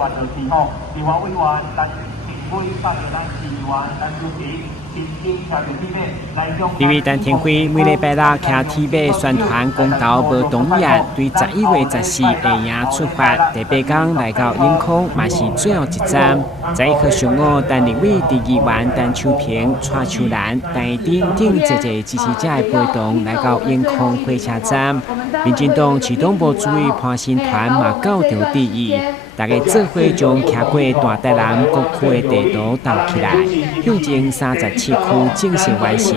员就是吼，立法委员、咱评委、发表咱议员、咱主席。立委陈天辉每礼拜六骑铁马宣传公投无同意案，对11月14日下午出发，第8天来到永康，嘛是最后一站。在一棵上午，等立委伫议员陈秋平、蔡秋兰、陈一顶一个支持者的陪同来到永康火车站。民进党市党部主委潘新团嘛到场致意。大家做伙将骑过大台南各区的地图倒起来，向前37区正式完成。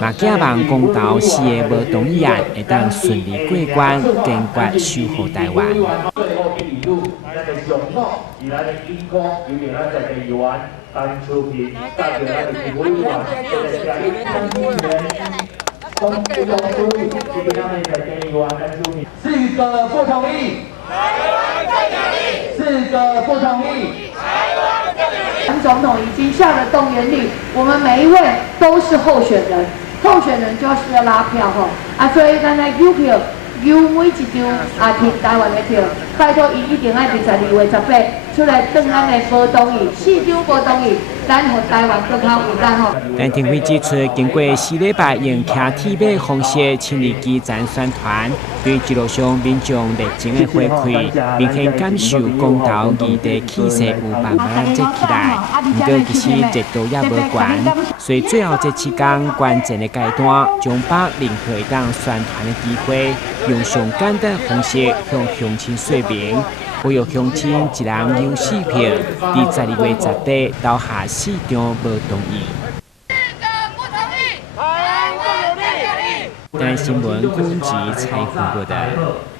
嘛，寄望公投4个无同意案会当顺利过关，坚决守护台湾。4个不同意。4个不同意。陈总统已经下了动员令，我们每一位都是候选人，候选人就是要拉票吼。所以咱来邮票，邮每一张听台湾的票，拜托伊一定爱伫12月18出来登咱的无同意，4张无同意，咱互台湾更较有咱吼。陈天辉指出，经过4礼拜用骑铁马方式亲自基层宣传，对一路上民众热情的回馈，明显感受公投议题气势有慢慢热起来。不过其实热度也无悬，所以最后这7天关键的阶段，将把任何一档宣传的机会，用上简单方式向乡亲说明。呼吁乡亲一人邮4票，伫12月10日投下4张无同意。台新闻军籍采访报道。